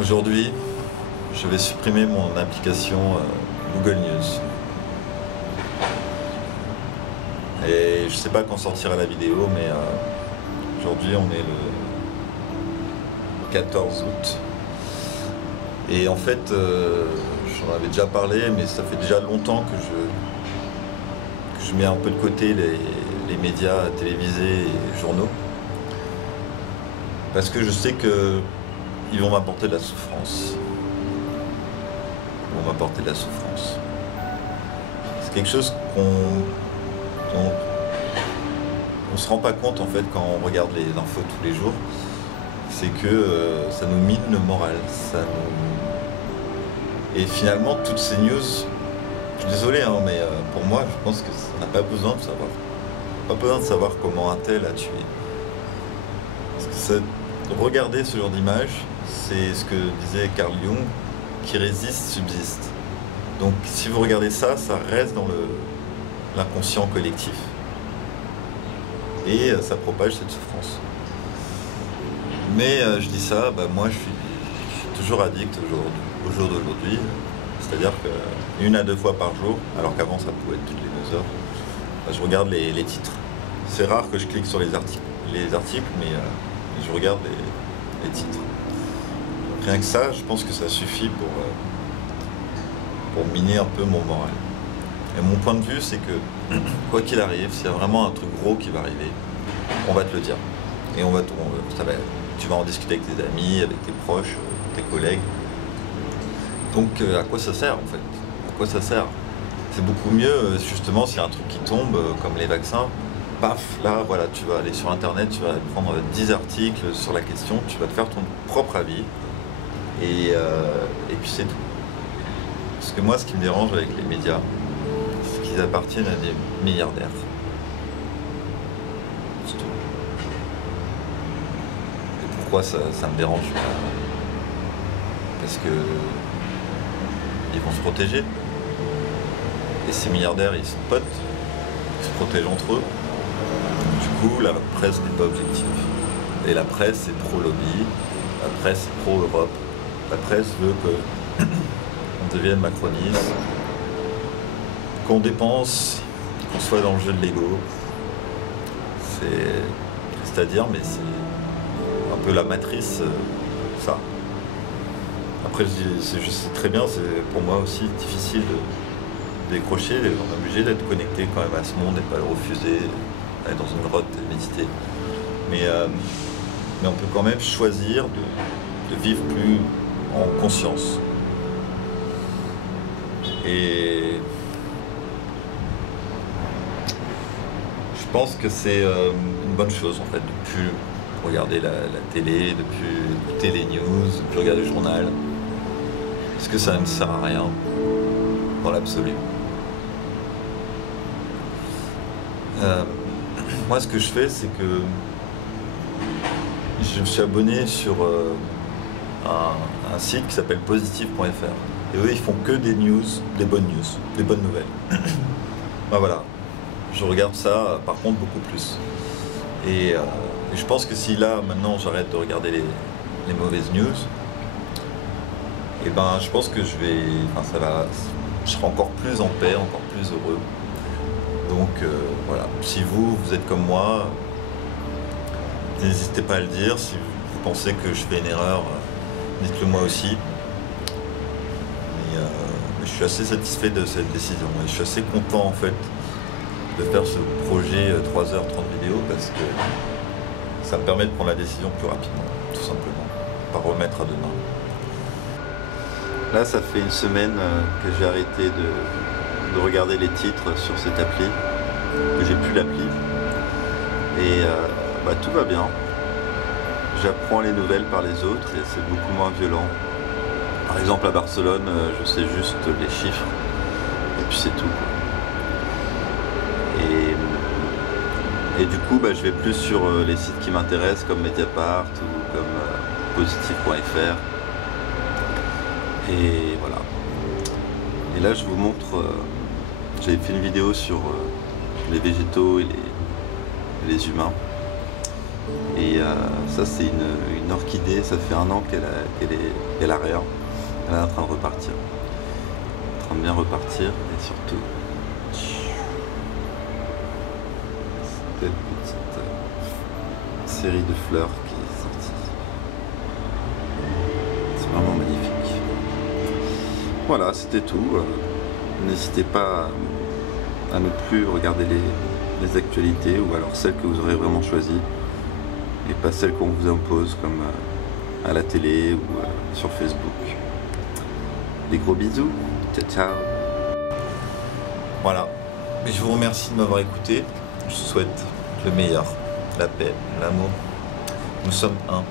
Aujourd'hui, je vais supprimer mon application Google News. Et je sais pas quand sortira la vidéo, mais aujourd'hui on est le 14 août. Et en fait, j'en avais déjà parlé, mais ça fait déjà longtemps que je mets un peu de côté les médias télévisés et journaux. Parce que je sais qu'ils vont m'apporter de la souffrance. Ils vont m'apporter de la souffrance. C'est quelque chose qu'on se rend pas compte en fait quand on regarde les infos tous les jours. C'est que ça nous mine le moral. Et finalement, toutes ces news, je suis désolé, hein, mais pour moi, je pense que ça n'a pas besoin de savoir. Pas besoin de savoir comment un tel a tué. Parce que regarder ce genre d'image, c'est ce que disait Carl Jung, qui résiste subsiste. Donc si vous regardez ça, ça reste dans l'inconscient collectif. Et ça propage cette souffrance. Mais je dis ça, moi je suis toujours addict au jour d'aujourd'hui. C'est-à-dire que 1 à 2 fois par jour, alors qu'avant ça pouvait être toutes les 2 heures, je regarde les titres. C'est rare que je clique sur les articles, mais je regarde les titres. Rien que ça, je pense que ça suffit pour miner un peu mon moral. Et mon point de vue, c'est que quoi qu'il arrive, s'il y a vraiment un truc gros qui va arriver, on va te le dire. Et tu vas en discuter avec tes amis, avec tes proches, tes collègues. Donc à quoi ça sert en fait? À quoi ça sert? C'est beaucoup mieux justement s'il y a un truc qui tombe, comme les vaccins. Paf, là voilà, tu vas aller sur internet, tu vas prendre 10 articles sur la question, tu vas te faire ton propre avis. Et puis c'est tout. Parce que moi, ce qui me dérange avec les médias, c'est qu'ils appartiennent à des milliardaires. C'est tout. Et pourquoi ça me dérange? Parce que ils vont se protéger. Et ces milliardaires, ils sont potes, ils se protègent entre eux. Du coup, la presse n'est pas objective. Et la presse, c'est pro-lobby, la presse, c'est pro-Europe. La presse veut qu'on devienne macroniste, qu'on dépense, qu'on soit dans le jeu de l'ego. C'est-à-dire, mais c'est un peu la matrice, ça. Après, je sais très bien, c'est pour moi aussi difficile de décrocher. On est obligé d'être connecté quand même à ce monde et pas le refuser, aller dans une grotte et méditer. Mais on peut quand même choisir de vivre plus en conscience. Et je pense que c'est une bonne chose en fait, de plus regarder la télé, de plus écouter les news, de plus regarder le journal. Parce que ça ne sert à rien dans l'absolu. Moi ce que je fais, c'est que je me suis abonné sur un site qui s'appelle positive.fr. Et eux, ils font que des news, des bonnes nouvelles. Voilà, je regarde ça, par contre, beaucoup plus. Et je pense que si là, maintenant, j'arrête de regarder les mauvaises news, et je pense que je serai encore plus en paix, encore plus heureux. Donc voilà, si vous êtes comme moi, n'hésitez pas à le dire. Si vous pensez que je fais une erreur, dites-le moi aussi. Mais je suis assez satisfait de cette décision. Et je suis assez content en fait de faire ce projet 3h30 vidéos parce que ça me permet de prendre la décision plus rapidement, tout simplement, pas remettre à demain. Là, ça fait une semaine que j'ai arrêté de regarder les titres sur cette appli, que j'ai plus l'appli. Et tout va bien. J'apprends les nouvelles par les autres et c'est beaucoup moins violent. Par exemple à Barcelone, je sais juste les chiffres et puis c'est tout. Et du coup, je vais plus sur les sites qui m'intéressent comme Mediapart ou comme positive.fr. Et voilà. Et là, je vous montre. J'avais fait une vidéo sur les végétaux et les humains. Et ça, c'est une orchidée, ça fait 1 an qu'elle aère. Elle est en train de repartir. En train de bien repartir, et surtout, cette petite série de fleurs qui est sortie. C'est vraiment magnifique. Voilà, c'était tout. N'hésitez pas à ne plus regarder les actualités, ou alors celles que vous aurez vraiment choisies, et pas celles qu'on vous impose comme à la télé ou sur Facebook. Des gros bisous, ciao ciao. Voilà. Et je vous remercie de m'avoir écouté. Je vous souhaite le meilleur, la paix, l'amour. Nous sommes un.